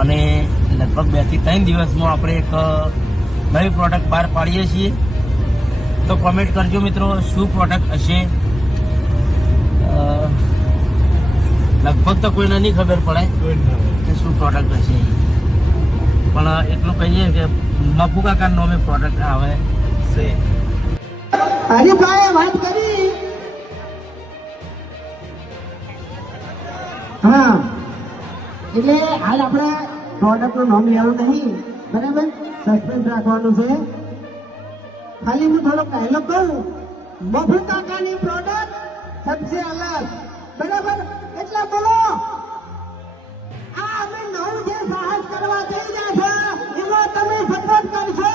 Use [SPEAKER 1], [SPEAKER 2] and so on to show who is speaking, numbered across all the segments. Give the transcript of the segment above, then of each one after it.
[SPEAKER 1] અને લગભગ બેથી ત્રણ દિવસમાં આપણે એક નવી પ્રોડક્ટ બહાર પાડીએ છીએ. તો કોમેન્ટ કરજો મિત્રો, શું પ્રોડક્ટ હશે? લગભગ તો કોઈને નહીં ખબર પડે કે શું પ્રોડક્ટ હશે. પણ એટલું કહીએ કે મફુ કાકા પ્રોડક્ટ આવે છે.
[SPEAKER 2] હા. એટલે હાલ આપણે પ્રોડક્ટનું નામ લેવું નહીં. બરાબર? સસ્પેન્સ રાખવાનું છે. ખાલી હું થોડો ડાયલોગ કહું બફુ કાકાની પ્રોડક્ટ સબસે અલગ. બરાબર? એટલે બોલો. નવું જે સાહસ કરવા જઈ રહ્યા છે, એમાં તમે સપોર્ટ કરશો.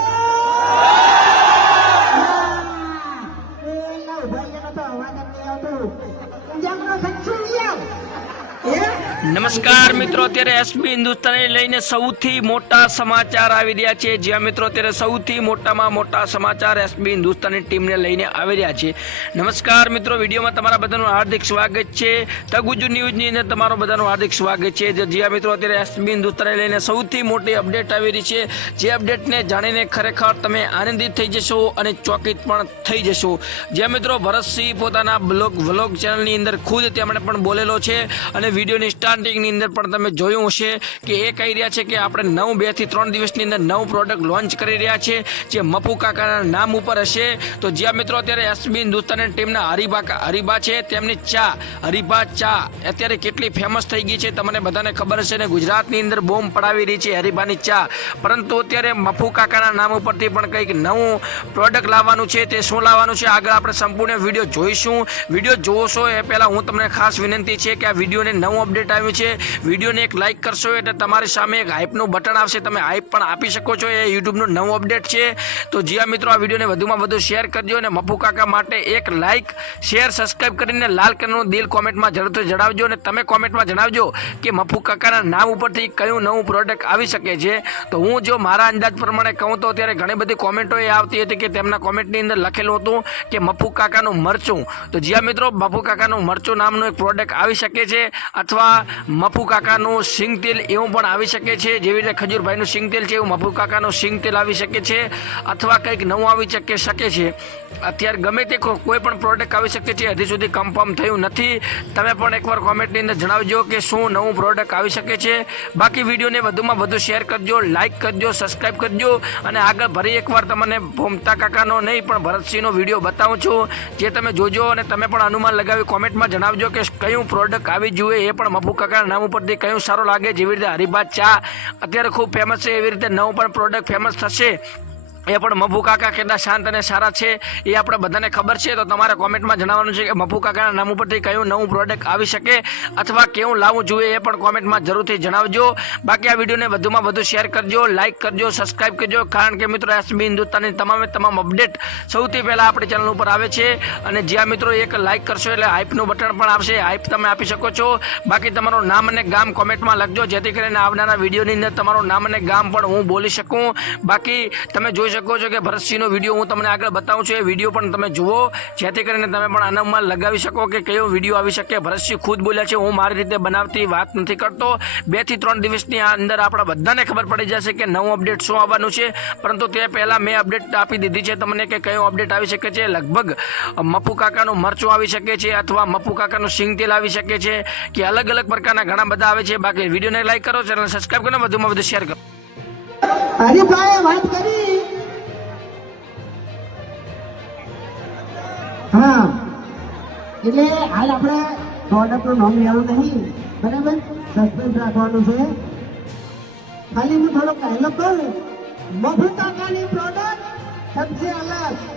[SPEAKER 3] નમસ્કાર મિત્રો, અત્યારે એસબી હિન્દુસ્તાને લઈને સૌથી મોટા સમાચાર આવી રહ્યા છે. જ્યાં મિત્રો, અત્યારે સૌથી મોટામાં મોટા સમાચાર એસબી હિન્દુસ્તાની ટીમને લઈને આવી રહ્યા છે. નમસ્કાર મિત્રો, વિડીયોમાં તમારા બધાનું હાર્દિક સ્વાગત છે. તગુજુ ન્યૂઝની અંદર તમારું બધાનું હાર્દિક સ્વાગત છે. જ્યાં મિત્રો, અત્યારે એસબી હિન્દુસ્તાનને લઈને સૌથી મોટી અપડેટ આવી રહી છે. જે અપડેટને જાણીને ખરેખર તમે આનંદિત થઈ જશો અને ચોકિત પણ થઈ જશો. જ્યાં મિત્રો, ભરતસિંહ પોતાના બ્લોગ, વ્લોગ ચેનલની અંદર ખુદ તેમણે પણ બોલેલો છે અને વિડીયોની સ્ટાર્ટિંગની અંદર પણ તમે જોયું હશે કે એ કહી રહ્યા છે કે આપણે નવ બેથી ત્રણ દિવસની અંદર નવું પ્રોડક્ટ લોન્ચ કરી રહ્યા છે, જે મફુ કાકાના નામ ઉપર હશે. તો જ્યાં મિત્રો, અત્યારે એસબી હિન્દુસ્તાની ટીમના હરિભા હરિભા છે, તેમની ચા હરિભા ચા, અત્યારે કેટલી ફેમસ થઈ ગઈ છે તમને બધાને ખબર હશે ને, ગુજરાતની અંદર બોમ્બ પડાવી રહી છે હરિભાની ચા. પરંતુ અત્યારે મફુ કાકાના નામ ઉપરથી પણ કંઈક નવું પ્રોડક્ટ લાવવાનું છે, તે શું લાવવાનું છે, આગળ આપણે સંપૂર્ણ વીડિયો જોઈશું. વીડિયો જોશો એ પહેલાં હું તમને ખાસ વિનંતી છે કે આ વિડીયોને નવું અપડેટ આવ્યું છે. વિડીયોને એક લાઇક કરશો એટલે તમારી સામે એક હાઇપનું બટન આવશે. તમે હાઇપ પણ આપી શકો છો. એ યુટ્યુબનું નવું અપડેટ છે. તો જ્યાં મિત્રો, આ વિડીયોને વધુમાં વધુ શેર કરજો અને મફુ કાકા માટે એક લાઇક શેર સબસ્ક્રાઈબ કરીને લાલ કલરનું દિલ કોમેન્ટમાં જરૂરથી જણાવજો અને તમે કોમેન્ટમાં જણાવજો કે મફુ કાકાના નામ ઉપરથી કયું નવું પ્રોડક્ટ આવી શકે છે. તો હું જો મારા અંદાજ પ્રમાણે કહું તો ત્યારે ઘણી બધી કોમેન્ટો એ આવતી હતી કે તેમના કોમેન્ટની અંદર લખેલું હતું કે મફુ કાકાનું મરચું. તો જ્યાં મિત્રો, મફુ કાકાનું મરચું નામનું એક પ્રોડક્ટ આવી શકે છે. અથવા મફુ કાકાનું સિંગ તેલ એવું પણ આવી શકે છે. જેવી રીતે ખજૂરભાઈનું સિંગ તેલ છે એવું મફુ કાકાનું સિંગ તેલ આવી શકે છે અથવા કંઈક નવું આવી શકે શકે છે. અત્યારે ગમે તે કોઈ પણ પ્રોડક્ટ આવી શકે છે. હજી સુધી કન્ફર્મ થયું નથી. તમે પણ એકવાર કોમેન્ટની અંદર જણાવજો કે શું નવું પ્રોડક્ટ આવી શકે છે. બાકી વિડીયોને વધુમાં વધુ શેર કરજો લાઇક કરજો સબસ્ક્રાઇબ કરજો અને આગળ ફરી એકવાર તમને ભોમતા કાકાનો નહીં, પણ ભરતસિંહનો વીડિયો બતાવું છું. જે તમે જોજો અને તમે પણ અનુમાન લગાવી કોમેન્ટમાં જણાવજો કે કયું પ્રોડક્ટ આવી જોઈએ એ પણ મફુ કાકાના નામ ઉપરથી કયું સારું લાગે જેવી રીતે હરિભા ચા અત્યારે ખૂબ ફેમસ છે, એવી રીતે નવું પણ પ્રોડક્ટ ફેમસ થશે. એ પણ મફુ કાકા કેટલા શાંત અને સારા છે એ આપણે બધાને ખબર છે. તો તમારે કોમેન્ટમાં જણાવવાનું છે કે મફુ કાકાના નામ ઉપરથી કયું નવું પ્રોડક્ટ આવી શકે અથવા કેવું લાવવું જોઈએ એ પણ કોમેન્ટમાં જરૂરથી જણાવજો. બાકી આ વિડીયોને વધુમાં વધુ શેર કરજો લાઇક કરજો સબસ્ક્રાઇબ કરજો. કારણ કે મિત્રો એસબી હિન્દુસ્તાનની તમામે તમામ અપડેટ સૌથી પહેલાં આપણી ચેનલ ઉપર આવે છે. અને જ્યાં મિત્રો એક લાઇક કરશો એટલે હાઇપનું બટન પણ આવશે. હાઇપ તમે આપી શકો છો. બાકી તમારું નામ અને ગામ કોમેન્ટમાં લખજો. જેથી કરીને આવનારા વિડીયોની અંદર તમારું નામ અને ગામ પણ હું બોલી શકું. બાકી તમે જોઈ શકો છો કે ભરતસિંહનો વીડિયો હું તમને આગળ બતાવું છું. એ વીડિયો પણ તમે જુઓ. જેથી કરીને તમે પણ આનંદમાં લગાવી શકો કે કયો વીડિયો આવી શકે. ભરતસિંહ ખુદ બોલ્યા છે, હું મારી રીતે બનાવતી વાત નથી કરતો. બેથી ત્રણ દિવસની અંદર આપણા બધાને ખબર પડી જશે કે નવું અપડેટ શું આવવાનું છે. પરંતુ તે પહેલાં મેં અપડેટ આપી દીધી છે તમને કે કયો અપડેટ આવી શકે છે. લગભગ મપુ કાકાનું મરચું આવી શકે છે અથવા મપુ કાકાનું સિંગ તેલ આવી શકે છે કે અલગ અલગ પ્રકારના ઘણા બધા આવે છે. બાકી વિડીયોને લાઈક કરો ચેનલ સબસ્ક્રાઈબ કરો વધુમાં વધુ શેર કરો.
[SPEAKER 2] હરીફાએ વાત કરી એટલે હાલ આપણે પ્રોડક્ટનું નામ લેવું નહીં. બરાબર? સસ્પેન્સ રાખવાનું છે. ખાલી હું થોડો ડાયલોગ કહું મફુ કાની પ્રોડક્ટ સબસે અલગ.